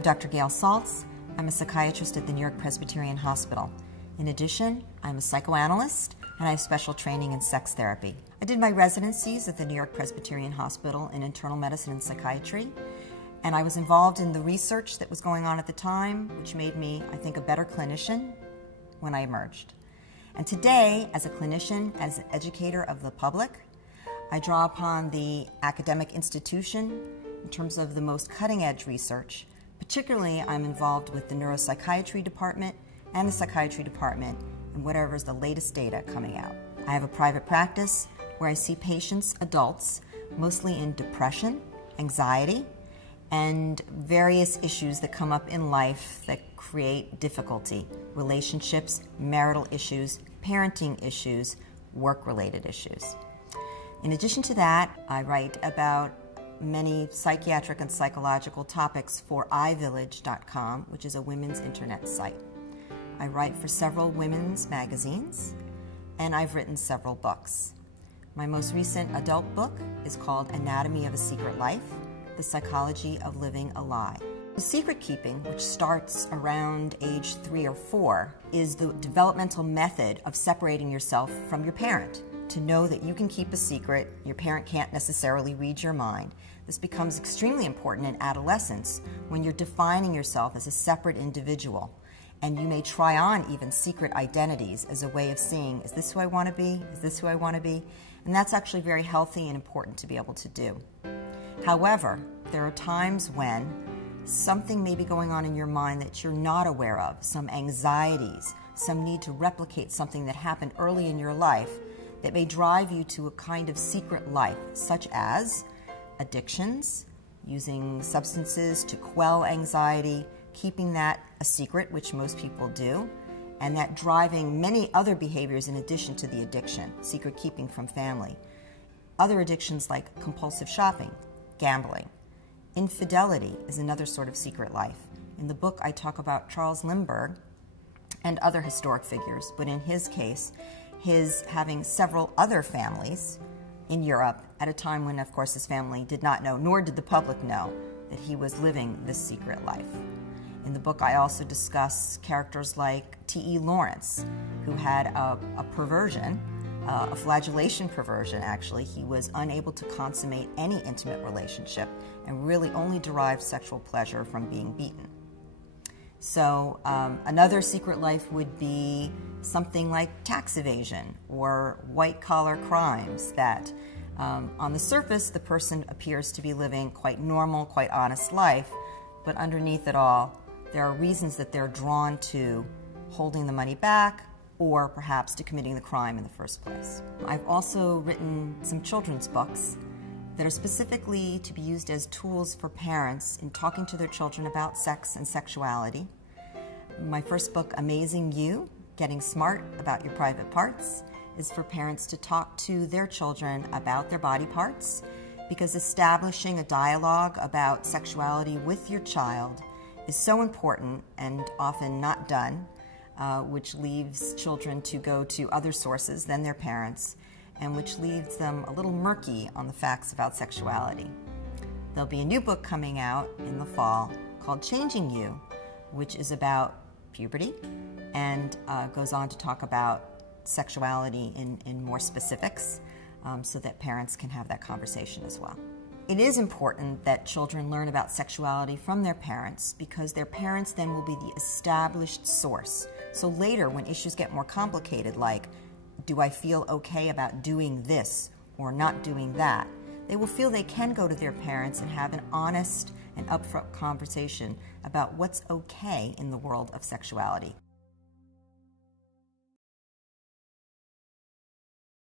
I'm Dr. Gail Saltz. I'm a psychiatrist at the NewYork-Presbyterian Hospital. In addition, I'm a psychoanalyst and I have special training in sex therapy. I did my residencies at the NewYork-Presbyterian Hospital in internal medicine and psychiatry, and I was involved in the research that was going on at the time, which made me, I think, a better clinician when I emerged. And today, as a clinician, as an educator of the public, I draw upon the academic institution in terms of the most cutting-edge research. Particularly, I'm involved with the neuropsychiatry department and the psychiatry department and whatever is the latest data coming out. I have a private practice where I see patients, adults, mostly in depression, anxiety, and various issues that come up in life that create difficulty. Relationships, marital issues, parenting issues, work-related issues. In addition to that, I write about many psychiatric and psychological topics for iVillage.com, which is a women's internet site. I write for several women's magazines, and I've written several books. My most recent adult book is called Anatomy of a Secret Life: The Psychology of Living a Lie. The secret keeping, which starts around age 3 or 4, is the developmental method of separating yourself from your parent. To know that you can keep a secret, your parent can't necessarily read your mind. This becomes extremely important in adolescence when you're defining yourself as a separate individual. And you may try on even secret identities as a way of seeing, is this who I want to be? Is this who I want to be? And that's actually very healthy and important to be able to do. However, there are times when something may be going on in your mind that you're not aware of, some anxieties, some need to replicate something that happened early in your life that may drive you to a kind of secret life, such as addictions, using substances to quell anxiety, keeping that a secret, which most people do, and that driving many other behaviors in addition to the addiction, secret keeping from family. Other addictions like compulsive shopping, gambling. Infidelity is another sort of secret life. In the book, I talk about Charles Lindbergh and other historic figures, but in his case, his having several other families in Europe at a time when, of course, his family did not know, nor did the public know, that he was living this secret life. In the book, I also discuss characters like T.E. Lawrence, who had a perversion, a flagellation perversion, actually. He was unable to consummate any intimate relationship and really only derived sexual pleasure from being beaten. So another secret life would be something like tax evasion or white-collar crimes that on the surface the person appears to be living quite normal, quite honest life, but underneath it all there are reasons that they're drawn to holding the money back or perhaps to committing the crime in the first place. I've also written some children's books that are specifically to be used as tools for parents in talking to their children about sex and sexuality. My first book, Amazing You, Getting Smart About Your Private Parts, is for parents to talk to their children about their body parts, because establishing a dialogue about sexuality with your child is so important and often not done, which leaves children to go to other sources than their parents, and which leaves them a little murky on the facts about sexuality. There'll be a new book coming out in the fall called Changing You, which is about puberty and goes on to talk about sexuality in more specifics so that parents can have that conversation as well. It is important that children learn about sexuality from their parents because their parents then will be the established source. So later, when issues get more complicated, like, do I feel okay about doing this or not doing that, they will feel they can go to their parents and have an honest and upfront conversation about what's okay in the world of sexuality.